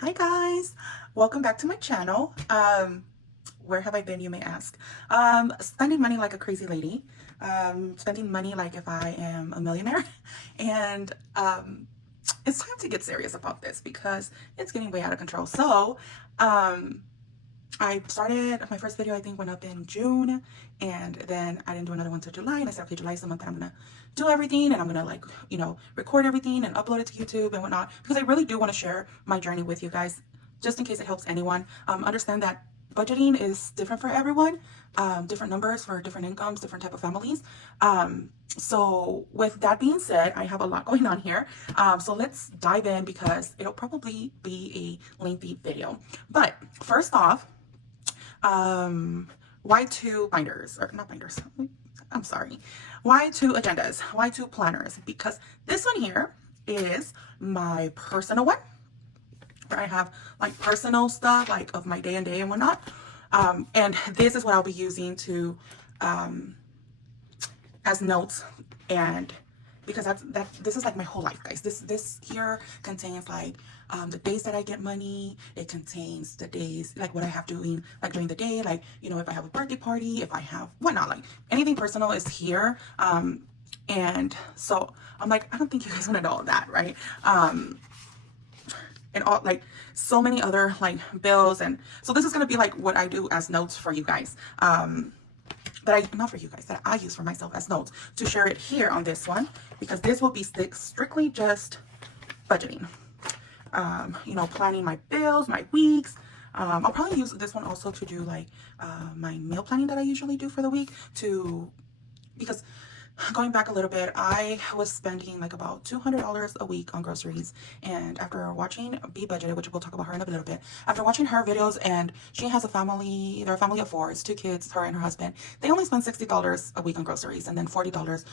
Hi guys, welcome back to my channel. Where have I been, you may ask? Spending money like a crazy lady. Spending money like if I am a millionaire. And it's time to get serious about this because it's getting way out of control. So I started my first video, I think went up in June, and then I didn't do another one until July. And I said, okay, July is the month that I'm gonna do everything, and I'm gonna record everything and upload it to YouTube and whatnot, because I really do want to share my journey with you guys, just in case it helps anyone. Understand that budgeting is different for everyone, different numbers for different incomes, different type of families. So with that being said, I have a lot going on here. So let's dive in because it'll probably be a lengthy video. But first off, why two binders, or not binders, I'm sorry, why two agendas, why two planners? Because this one here is my personal one, where I have like personal stuff like of my day and whatnot, and this is what I'll be using to as notes, and because this is like my whole life, guys. This here contains like the days that I get money. It contains the days, like what I have doing like during the day, like if I have a birthday party, if I have whatnot, like anything personal is here. And so I'm like, I don't think you guys want to know all that, right? And all like so many other like bills, and so this is gonna be like what I do as notes for you guys. Not for you guys, that I use for myself as notes to share it here on this one, because this will be strictly just budgeting. Planning my bills, my weeks. I'll probably use this one also to do like my meal planning that I usually do for the week, because going back a little bit, I was spending like about $200 a week on groceries. And after watching B.Budgeted, which we'll talk about her in a little bit, after watching her videos, and she has a family, they're a family of four, it's two kids, her and her husband. They only spend $60 a week on groceries, and then $40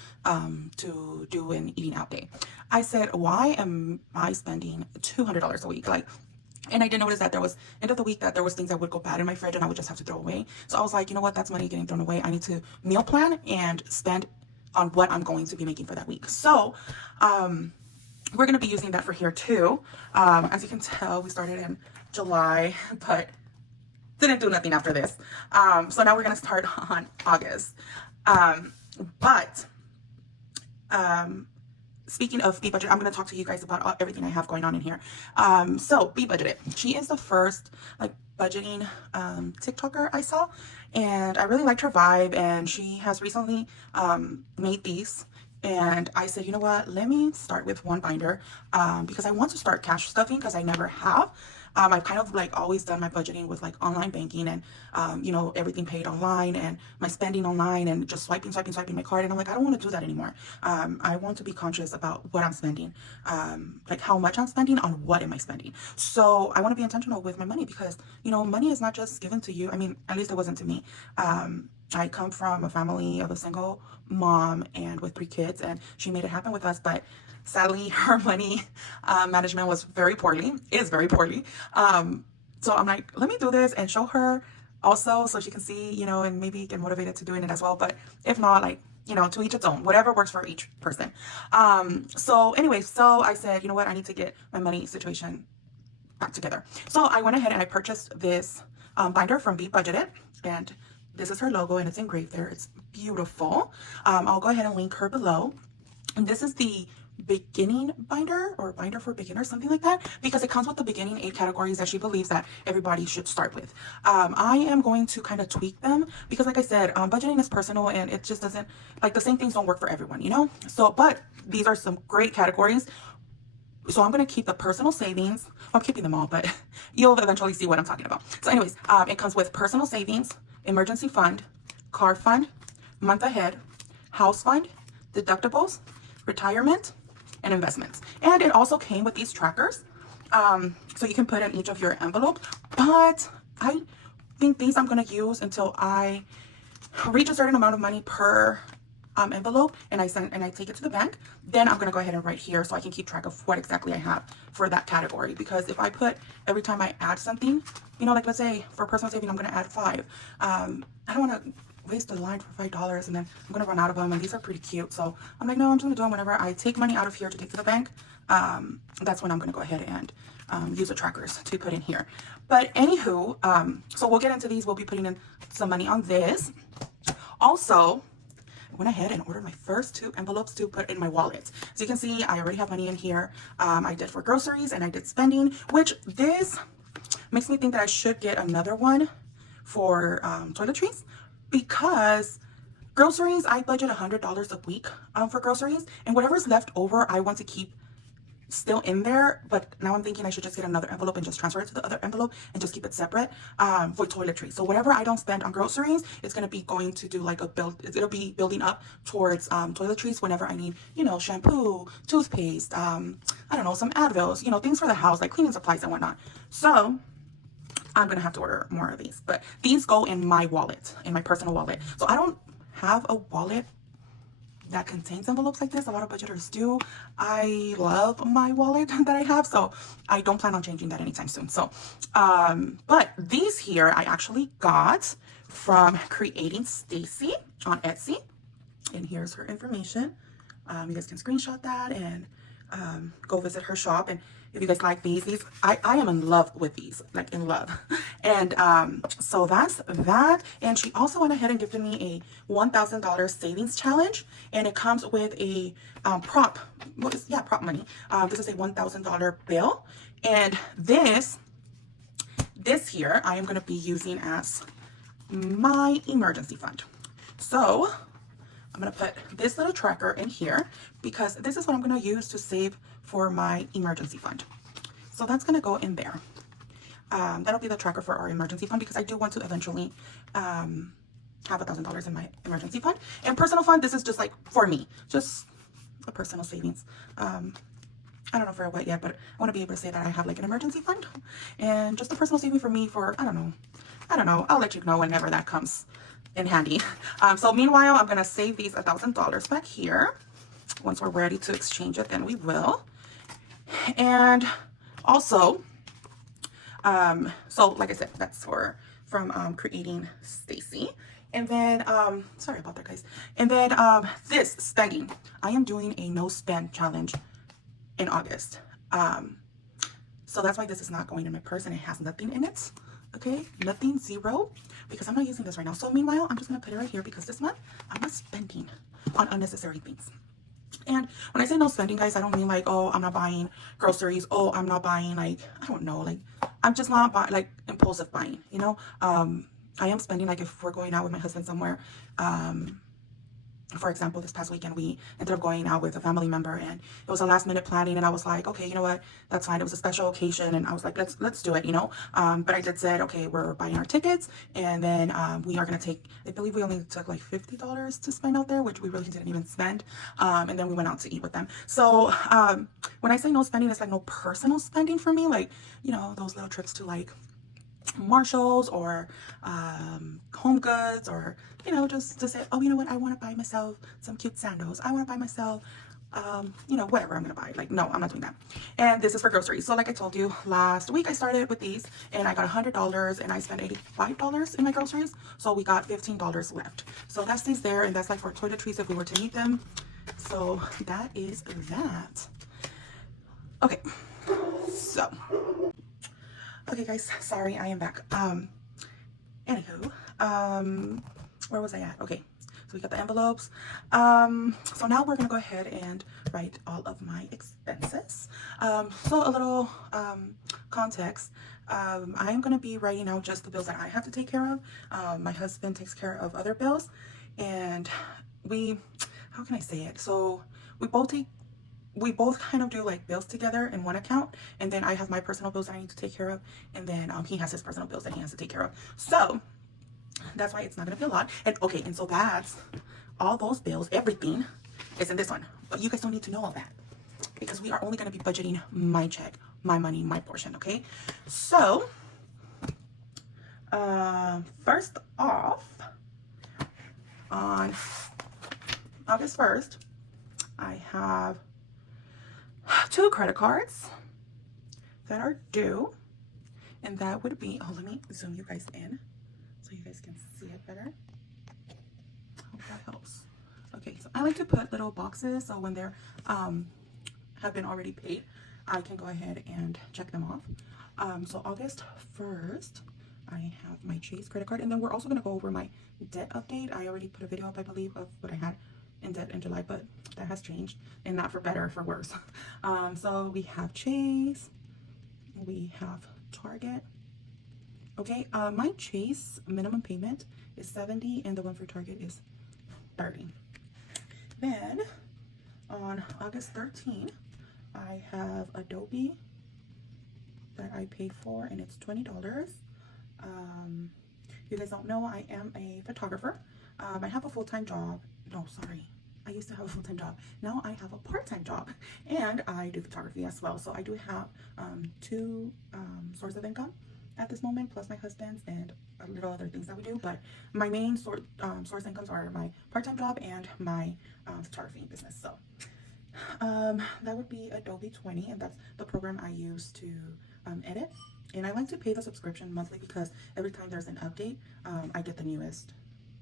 to do an eating out day. I said, why am I spending $200 a week? And I did notice that there was, end of the week, that there was things that would go bad in my fridge and I would just have to throw away. So I was like, you know what, that's money getting thrown away. I need to meal plan and spend on what I'm going to be making for that week. So we're going to be using that for here too. As you can tell, we started in July, but didn't do nothing after this. So now we're going to start on August. Speaking of B.Budgeted, I'm going to talk to you guys about everything I have going on in here. So B.Budgeted, she is the first like budgeting TikToker I saw, and I really liked her vibe, and she has recently made these, and I said, you know what, let me start with one binder, because I want to start cash stuffing, because I never have. I've kind of like always done my budgeting with like online banking, and everything paid online, and my spending online, and just swiping my card. And I'm like, I don't want to do that anymore. I want to be conscious about what I'm spending, like how much I'm spending, on what am I spending. So I want to be intentional with my money, because money is not just given to you. I mean, at least it wasn't to me. I come from a family of a single mom and with 3 kids, and she made it happen with us, but sadly her money management is very poorly. So I'm like, let me do this and show her also, so she can see, and maybe get motivated to doing it as well. But if not, like, to each its own, whatever works for each person. So anyway, so I said, you know what, I need to get my money situation back together. So I went ahead and I purchased this binder from B.Budgeted, and this is her logo, and it's engraved there. It's beautiful. I'll go ahead and link her below. And this is the beginning binder, or binder for beginners, something like that, because it comes with the beginning 8 categories that she believes that everybody should start with. I am going to kind of tweak them, because like I said, budgeting is personal, and it just doesn't, like, the same things don't work for everyone, so, but these are some great categories. So I'm going to keep the personal savings. Well, I'm keeping them all, but you'll eventually see what I'm talking about. So anyways, it comes with personal savings, emergency fund, car fund, month ahead, house fund, deductibles, retirement, and investments. And it also came with these trackers, so you can put in each of your envelopes. But I think these I'm going to use until I reach a certain amount of money per envelope, and I take it to the bank. Then I'm going to go ahead and write here, so I can keep track of what exactly I have for that category. Because if I put every time I add something, like let's say for personal saving I'm going to add 5, I don't want to waste a line for $5 and then I'm going to run out of them, and these are pretty cute. So I'm like, no, I'm just going to do them whenever I take money out of here to take to the bank. That's when I'm going to go ahead and user trackers to put in here. But anywho, so we'll get into these. We'll be putting in some money on this. Also, I went ahead and ordered my first 2 envelopes to put in my wallet. So you can see I already have money in here. I did for groceries and I did spending, which this makes me think that I should get another one for toiletries, because groceries, I budget $100 a week for groceries, and whatever's left over I want to keep still in there. But now I'm thinking I should just get another envelope and just transfer it to the other envelope and just keep it separate for toiletries. So whatever I don't spend on groceries, it's going to be going to do like a build, it'll be building up towards toiletries whenever I need, you know, shampoo, toothpaste, I don't know, some Advils, you know, things for the house like cleaning supplies and whatnot. So I'm gonna have to order more of these, but these go in my wallet, in my personal wallet. So I don't have a wallet that contains envelopes like this. A lot of budgeters do. I love my wallet that I have, so I don't plan on changing that anytime soon. So but these here I actually got from Creating Staci on Etsy, and here's her information. You guys can screenshot that and go visit her shop. And if you guys like these I am in love with these, like in love. And so that's that. And she also went ahead and gifted me a $1,000 savings challenge, and it comes with a prop money. This is a $1,000 bill, and this here I am going to be using as my emergency fund. So I'm going to put this little tracker in here because this is what I'm going to use to save for my emergency fund. So that's going to go in there. That'll be the tracker for our emergency fund, because I do want to eventually have $1,000 in my emergency fund. And personal fund, this is just like for me, just a personal savings. I don't know for what yet, but I want to be able to say that I have like an emergency fund and just a personal saving for me for, I don't know. I'll let you know whenever that comes in handy. So meanwhile, I'm going to save these $1,000 back here. Once we're ready to exchange it, then we will. And also, so like I said, that's from Creating Staci. And then, sorry about that, guys. And then this spending, I am doing a no spend challenge in August. So that's why this is not going in my purse, and it has nothing in it. Okay, nothing, zero, because I'm not using this right now. So meanwhile, I'm just gonna put it right here because this month I'm not spending on unnecessary things. And when I say no spending, guys, I don't mean like, oh, I'm not buying groceries. Oh, I'm not buying, like, I don't know, like, I'm just not buying, like, impulsive buying, you know. I am spending, like, if we're going out with my husband somewhere, for example, this past weekend, we ended up going out with a family member, and it was a last minute planning, and I was like, okay, you know what, that's fine. It was a special occasion, and I was like, let's do it, you know. But I did said, okay, we're buying our tickets, and then we are going to take, I believe we only took like $50 to spend out there, which we really didn't even spend. And then we went out to eat with them. So when I say no spending, it's like no personal spending for me, like, you know, those little trips to like Marshalls or Home Goods, or, you know, just to say, oh, you know what, I want to buy myself some cute sandals, I want to buy myself you know, whatever I'm gonna buy. Like, no, I'm not doing that. And this is for groceries. So like I told you last week, I started with these and I got $100 and I spent $85 in my groceries, so we got $15 left. So that stays there, and that's like for toiletries if we were to need them. So that is that. Okay, so okay, guys, sorry, I am back. Anywho, where was I at? Okay, so we got the envelopes. So now we're gonna go ahead and write all of my expenses. So a little context. I am gonna be writing out just the bills that I have to take care of. My husband takes care of other bills, and how can I say it? So we both kind of do like bills together in one account, and then I have my personal bills that I need to take care of, and then he has his personal bills that he has to take care of. So that's why it's not gonna be a lot. And okay, and so that's all those bills, everything is in this one. But you guys don't need to know all that, because we are only gonna be budgeting my check, my money, my portion, okay? So first off, on August 1st, I have 2 credit cards that are due, and that would be, oh, let me zoom you guys in so you guys can see it better. Hope that helps. Okay, so I like to put little boxes, so when they're have been already paid, I can go ahead and check them off. So August 1st, I have my Chase credit card, and then we're also going to go over my debt update. I already put a video up, I believe, of what I had in debt in July, but that has changed, and not for better, for worse. So we have Chase, we have Target. Okay, my Chase minimum payment is $70, and the one for Target is $30. Then on August 13th, I have Adobe that I paid for, and it's $20. You guys don't know, I am a photographer. I have a full-time job. No, sorry. I used to have a full-time job. Now I have a part-time job, and I do photography as well. So I do have two sources of income at this moment, plus my husband's and a little other things that we do. But my main source incomes are my part-time job and my photography business. So that would be Adobe 20, and that's the program I use to edit. And I like to pay the subscription monthly because every time there's an update, I get the newest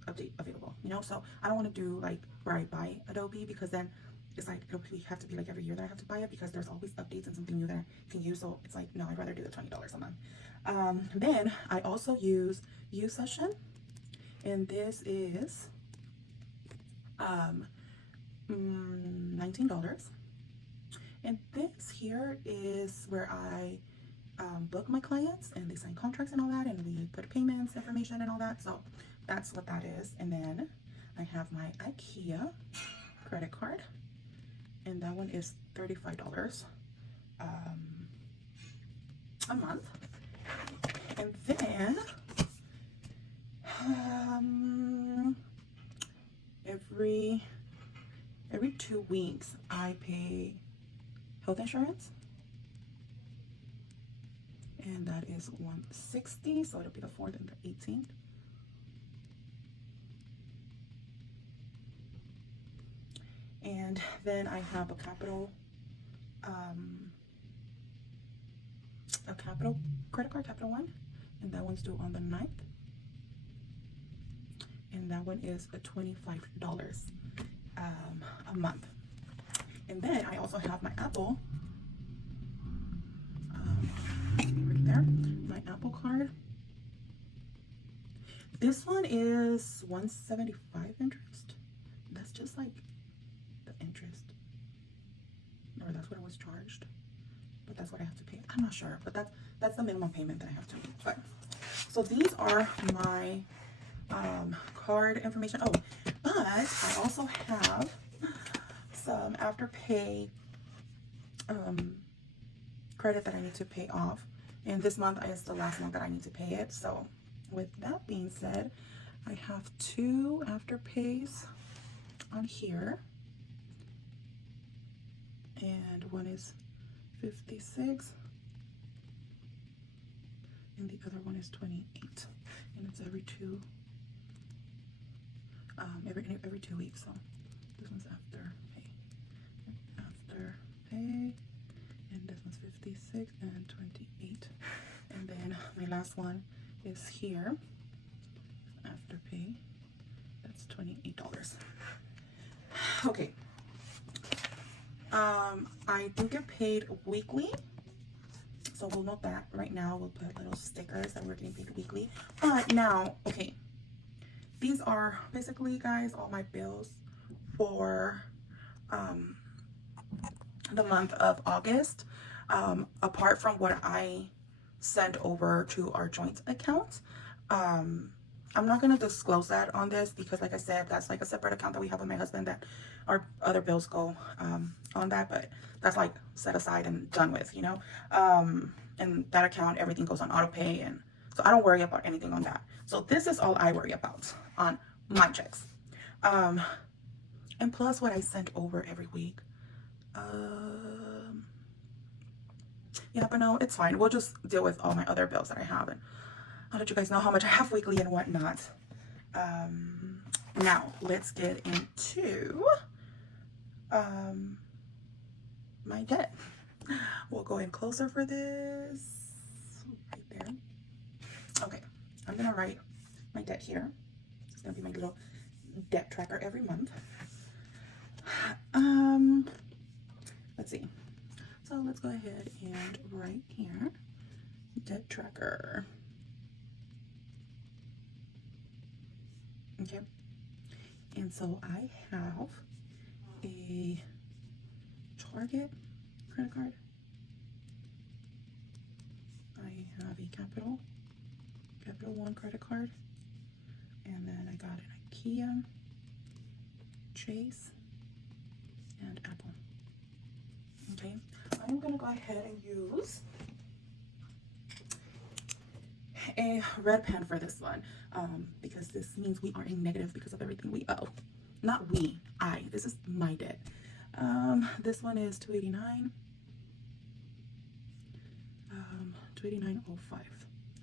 update available, you know. So I don't want to do like where I buy Adobe, because then it's like it'll have to be like every year that I have to buy it, because there's always updates and something new that I can use. So it's like, no, I'd rather do the $20 a month. Then I also use Session, and this is $19. And this here is where I book my clients, and they sign contracts and all that, and we put payments information and all that. So that's what that is. And then I have my IKEA credit card, and that one is $35 a month. And then every 2 weeks I pay health insurance, and that is $160. So it'll be the 4th and the 18th. And then I have a capital credit card, Capital One, and that one's due on the 9th. And that one is a $25 a month. And then I also have my Apple, right there, my Apple card. This one is $175 interest. That's just like the interest, or that's what I was charged, but that's what I have to pay. I'm not sure, but that's the minimum payment that I have to make. But so these are my card information. Oh, but I also have some Afterpay credit that I need to pay off, and this month is the last month that I need to pay it. So with that being said, I have 2 Afterpays on here, and one is $56 and the other one is $28, and it's every 2 weeks. So this one's Afterpay, and this one's 56 and 28. And then my last one is here, Afterpay, that's $28. Okay. I do get paid weekly, so we'll note that right now. We'll put little stickers that we're getting paid weekly. But now, okay, these are basically, guys, all my bills for the month of August, apart from what I sent over to our joint account. I'm not going to disclose that on this, because like I said, that's like a separate account that we have with my husband, that our other bills go on that, but that's like set aside and done with, you know. And that account, everything goes on auto pay, and so I don't worry about anything on that. So this is all I worry about on my checks, and plus what I sent over every week. Yeah, but no, it's fine. We'll just deal with all my other bills that I have, and I'll let you guys know how much I have weekly and whatnot. Now let's get into my debt. We'll go in closer for this, right there. Okay, I'm gonna write my debt here. It's gonna be my little debt tracker every month. Let's see. So let's go ahead and write here, debt tracker. Okay. And so I have a Target credit card. I have a Capital One credit card. And then I got an IKEA, Chase, and Apple. Okay. I'm going to go ahead and use a red pen for this one, because this means we are in negative because of everything we owe. Not we, I. This is my debt. This one is $289. $289.05. I'm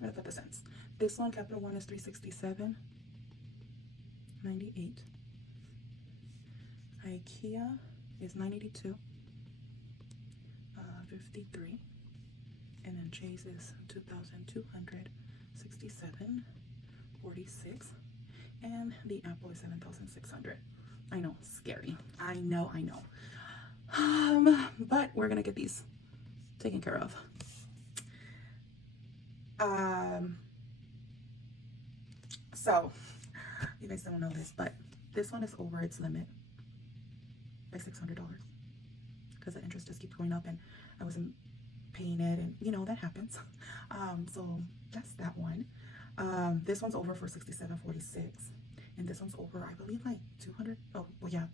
gonna put the cents. This one, Capital One, is $367.98. IKEA is $982. 53. And then Chase is $2,267.46. And the Apple is $7,600. I know, scary. I know. But we're gonna get these taken care of. So you guys don't know this, but this one is over its limit by $600 because the interest just keeps going up, and I wasn't paying it, and you know that happens. So that's that one. This one's over for $67.46, and this one's over, I believe, like $200. Oh, well, yeah,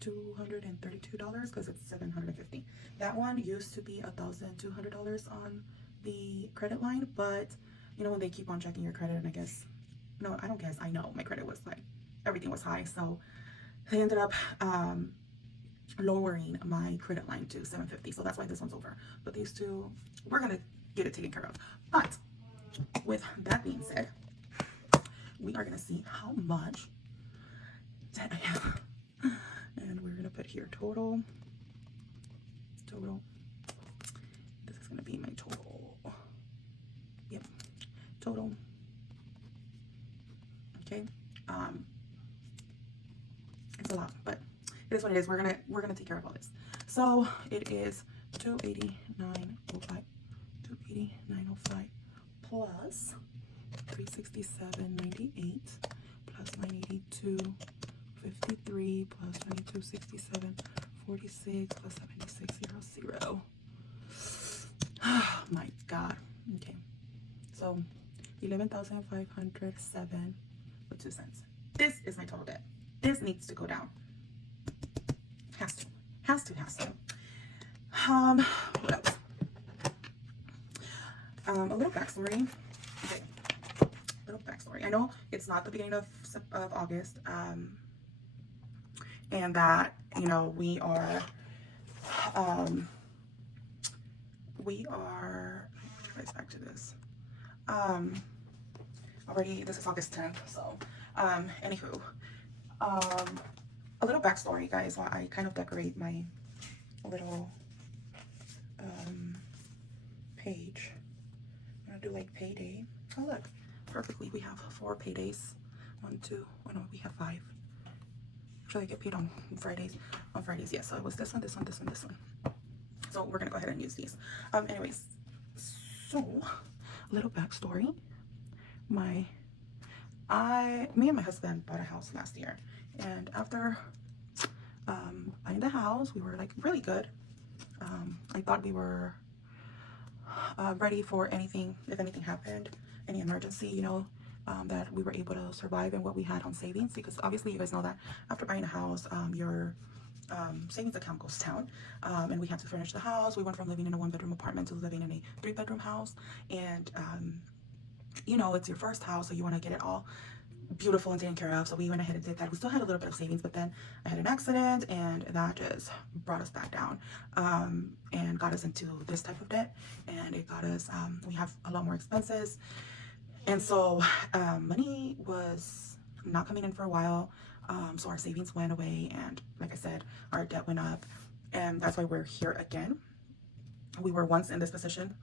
$232 because it's $750. That one used to be $1,200 on the credit line, but you know when they keep on checking your credit, and I guess, no, I don't guess, I know my credit was like, everything was high, so they ended up lowering my credit line to $750. So that's why this one's over. But these two, we're gonna get it taken care of. But with that being said, we are gonna see how much debt I have, and we're gonna put here total. This is gonna be my total. Yep, total. Okay. It's a lot, but it is what it is. We're gonna take care of all this. So it is $289.05 plus $367.98 plus $982.53 plus $2267.46 plus $76.00. Oh my God. Okay. So $11,507.02. This is my total debt. This needs to go down. Has to. What else? A little backstory. Okay. I know it's not the beginning of August, and that, you know, we are, let's back to this. Already, this is August 10th, so, anywho, a little backstory, guys, while I kind of decorate my little, page. I'm gonna do like payday. Oh, look, perfectly, we have 4 paydays. 1, 2, oh no, we have 5. Actually, I get paid on Fridays. Yeah, so it was this one. So we're gonna go ahead and use these. Anyways, so a little backstory. Me and my husband bought a house last year, and after buying the house, we were like really good. I thought we were ready for anything, if anything happened, any emergency, you know, that we were able to survive and what we had on savings, because obviously you guys know that after buying a house, your savings account goes down, and we had to furnish the house. We went from living in a 1-bedroom apartment to living in a 3-bedroom house, and you know, it's your first house, so you want to get it all beautiful and taken care of. So we went ahead and did that. We still had a little bit of savings, but then I had an accident, and that just brought us back down, and got us into this type of debt, and it got us, we have a lot more expenses, and so money was not coming in for a while, so our savings went away, and like I said, our debt went up, and that's why we're here again. We were once in this position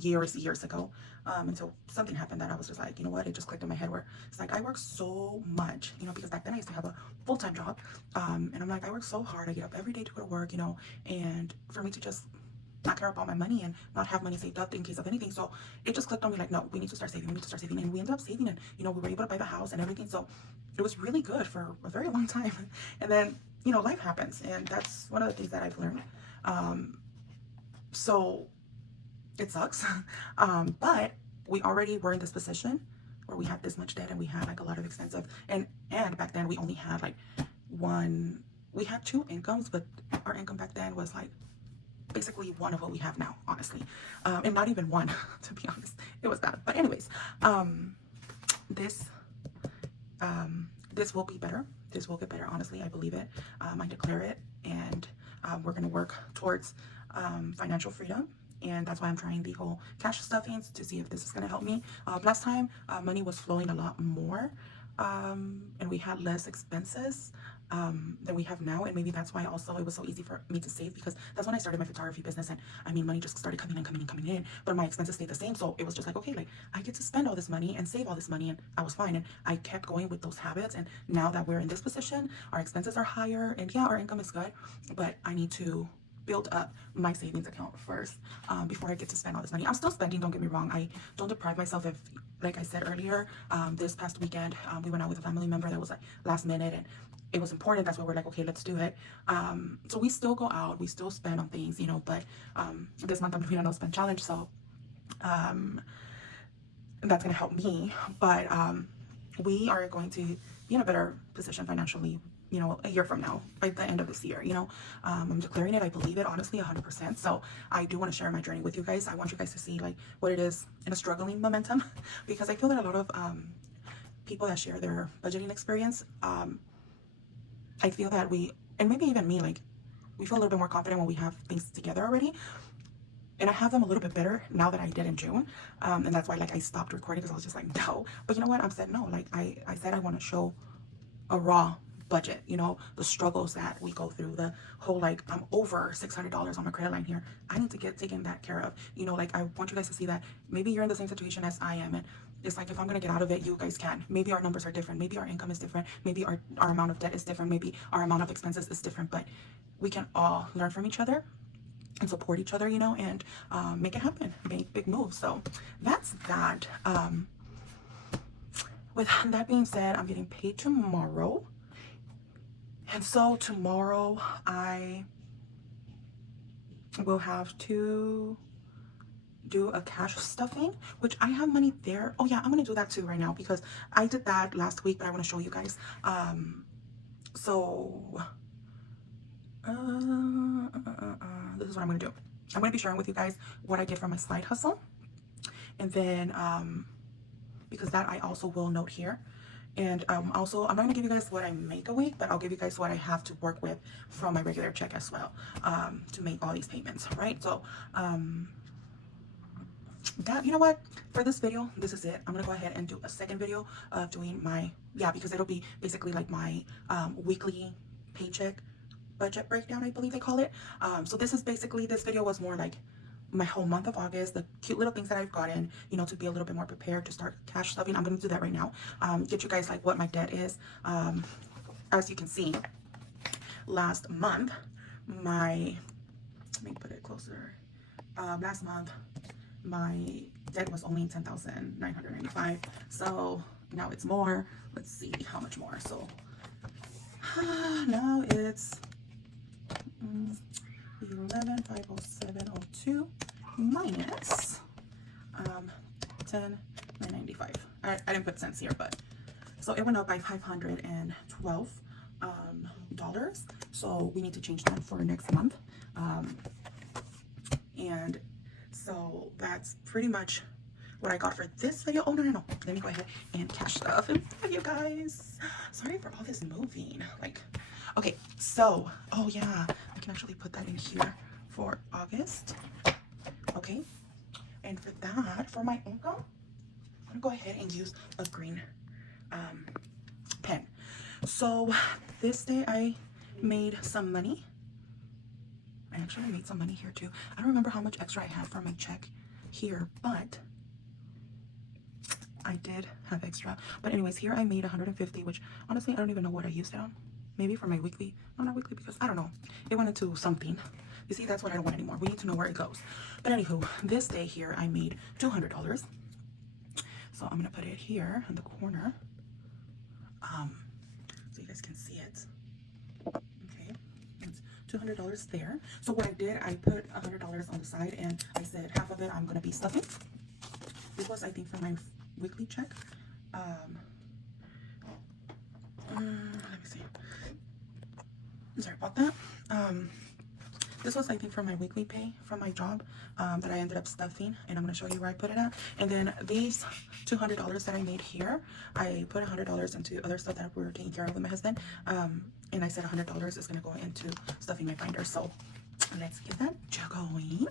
years ago, until something happened that I was just like, you know what, it just clicked in my head, where it's like, I work so much, you know, because back then I used to have a full-time job, and I'm like, I work so hard, I get up every day to go to work, you know, and for me to just not care about my money and not have money saved up in case of anything. So it just clicked on me like, no, we need to start saving. We need to start saving. And we ended up saving, and, you know, we were able to buy the house and everything. So it was really good for a very long time. And then, you know, life happens. And that's one of the things that I've learned. So it sucks. But we already were in this position where we had this much debt and we had like a lot of expensive, and back then we only had like we had 2 incomes, but our income back then was like basically one of what we have now, honestly. And not even one, to be honest. It was bad. But anyways, this will be better. This will get better, honestly. I believe it. I declare it. And we're going to work towards financial freedom. And that's why I'm trying the whole cash stuffings to see if this is going to help me. Last time, money was flowing a lot more, and we had less expenses than we have now. And maybe that's why also it was so easy for me to save, because that's when I started my photography business. And I mean, money just started coming in, but my expenses stayed the same. So it was just like, okay, like I get to spend all this money and save all this money, and I was fine. And I kept going with those habits. And now that we're in this position, our expenses are higher, and yeah, our income is good, but I need to build up my savings account first before I get to spend all this money. I'm still spending, don't get me wrong. I don't deprive myself. If, like I said earlier, this past weekend, we went out with a family member that was like last minute, and it was important. That's why we're like, okay, let's do it. So we still go out, we still spend on things, you know, but this month I'm doing a no spend challenge. So that's going to help me, but we are going to be in a better position financially, you know, a year from now, by the end of this year, you know. I'm declaring it. I believe it, honestly, 100%. So I do want to share my journey with you guys. I want you guys to see like what it is in a struggling momentum, because I feel that a lot of people that share their budgeting experience, I feel that we, and maybe even me, like we feel a little bit more confident when we have things together already. And I have them a little bit better now that I did in June. And that's why like I stopped recording, because I was just like, no. But you know what? I said no. Like I said I want to show a raw budget, you know, the struggles that we go through, the whole like I'm over $600 on my credit line here. I need to get taken that care of, you know. Like I want you guys to see that maybe you're in the same situation as I am, and it's like if I'm gonna get out of it, you guys can. Maybe our numbers are different, maybe our income is different, maybe our amount of debt is different, maybe our amount of expenses is different, but we can all learn from each other and support each other, you know, and make it happen, make big moves. So that's that. With that being said, I'm getting paid tomorrow. And so tomorrow I will have to do a cash stuffing, which I have money there. Oh yeah, I'm gonna do that too right now, because I did that last week, but I want to show you guys. This is what I'm gonna do. I'm gonna be sharing with you guys what I did from my side hustle, and then because that I also will note here. And also, I'm not going to give you guys what I make a week, but I'll give you guys what I have to work with from my regular check as well, to make all these payments, right? So, that, you know what? For this video, this is it. I'm going to go ahead and do a second video of doing my, yeah, because it'll be basically like my weekly paycheck budget breakdown, I believe they call it. So this is basically, this video was more like my whole month of August, the cute little things that I've gotten, you know, to be a little bit more prepared to start cash stuffing. I'm going to do that right now. Get you guys like what my debt is. As you can see, last month, let me put it closer. Last month, my debt was only $10,995. So now it's more. Let's see how much more. So now it's 11,507.02 minus 10,995. I didn't put cents here, but so it went up by $512 dollars. So we need to change that for next month. And so that's pretty much what I got for this video. Oh no, let me go ahead and cash stuff and tell you guys. Sorry for all this moving, like, okay, so oh yeah, I can actually put that in here for August. Okay, and for that, for my income, I'm gonna go ahead and use a green pen. So this day I made some money. I actually made some money here too. I don't remember how much extra I had for my check here, but I did have extra. But anyways, here I made 150, which honestly I don't even know what I used it on. maybe for my weekly, no, not weekly, because I don't know, it went into something. You see, that's what I don't want anymore. We need to know where it goes. But anywho, this day here I made $200. So I'm gonna put it here in the corner, so you guys can see it. Okay, it's $200 there. So what I did, I put $100 on the side, and I said half of it I'm gonna be stuffing. This was, I think, for my weekly check. Let me see. Sorry about that. This was, I think, for my weekly pay from my job that I ended up stuffing, and I'm going to show you where I put it at. And then these $200 that I made here, I put $100 into other stuff that we're taking care of with my husband, and I said $100 is going to go into stuffing my binder. So let's get that going,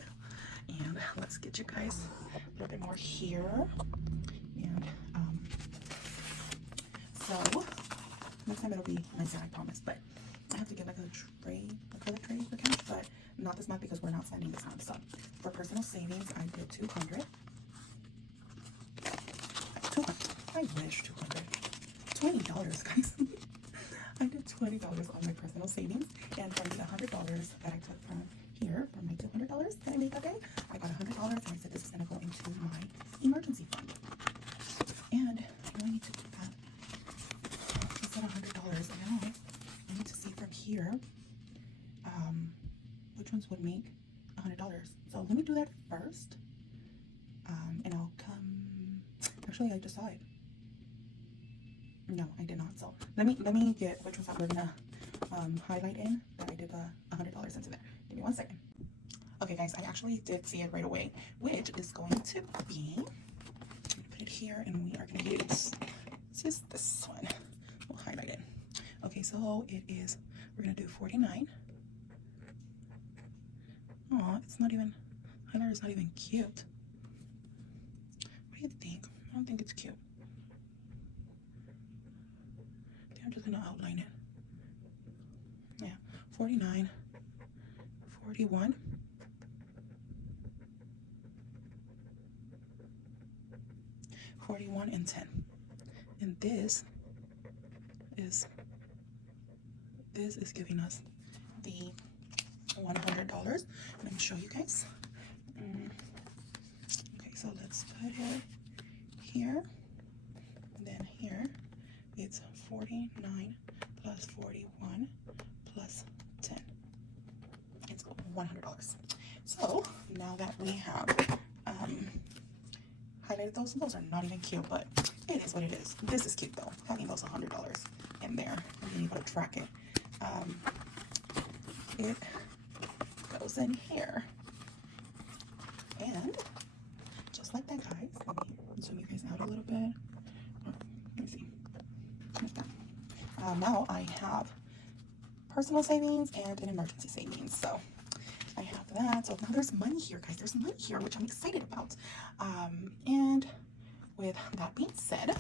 and let's get you guys a little bit more here. And so next time it'll be nicer, I promise. But I have to get like a tray, acrylic tray for cash, but not this month because we're not spending this month. So for personal savings, I did 200. I wish 200. $20, guys. I did $20 on my personal savings, and from the $100 that I took from here, from my $200 that I made that day, I got $100, and I said this is gonna go into my emergency fund. And I really need to do that. I said $100, and now I need to see from here which ones would make $100. So let me do that first, and I'll come. Actually, I just saw it. No, I did not. So let me get which ones that we're gonna highlight in that I did $100 into there. Give me 1 second. Okay, guys, I actually did see it right away, which is going to be. I'm gonna put it here, and we are gonna use just this one. We'll highlight it. Okay, so it is. We're gonna do 49. Oh, it's not even. Highlighter is not even cute. What do you think? I don't think it's cute. I'm just gonna outline it. Yeah, 49, 41, 41, and 10. And this is giving us the $100. Let me show you guys. Okay, so let's put it here, and then here. It's 49 plus 41 plus 10. It's $100. So now that we have highlighted those are not even cute, but it is what it is. This is cute though, having those $100 in there and being able to track it. It goes in here, and just like that, guys. Let me zoom you guys out a little bit. Let me see. Now I have personal savings and an emergency savings, so I have that. So now there's money here, guys. There's money here, which I'm excited about. And with that being said,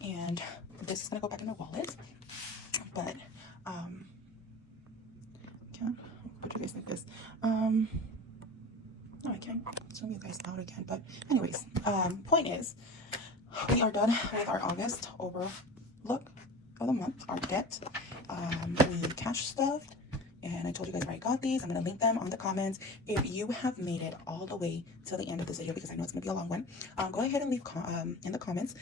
and this is gonna go back in my wallet, but can't put you guys like this. No, I can't zoom you guys out again. But anyways, point is, we are done with our August overlook of the month, our debt. We cash stuffed, and I told you guys where I got these. I'm going to link them on the comments. If you have made it all the way to the end of this video, because I know it's going to be a long one, go ahead and leave in the comments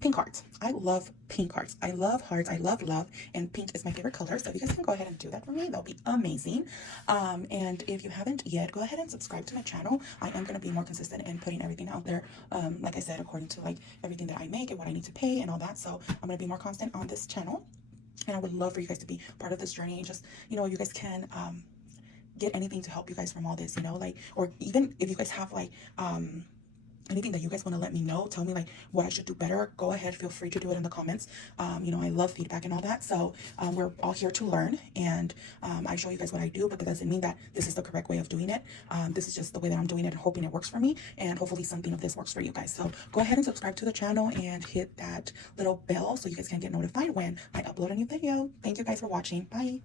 pink hearts. I love pink hearts. I love hearts. I love love, and pink is my favorite color. So if you guys can go ahead and do that for me, that'll be amazing. And if you haven't yet, go ahead and subscribe to my channel. I am going to be more consistent in putting everything out there, like I said, according to like everything that I make and what I need to pay and all that. So I'm going to be more constant on this channel, and I would love for you guys to be part of this journey. Just, you know, you guys can get anything to help you guys from all this, you know, like, or even if you guys have like anything that you guys want to let me know, tell me like what I should do better, go ahead, feel free to do it in the comments. You know, I love feedback and all that. So we're all here to learn, and I show you guys what I do, but that doesn't mean that this is the correct way of doing it. This is just the way that I'm doing it, and hoping it works for me, and hopefully something of this works for you guys. So go ahead and subscribe to the channel and hit that little bell so you guys can get notified when I upload a new video. Thank you guys for watching. Bye.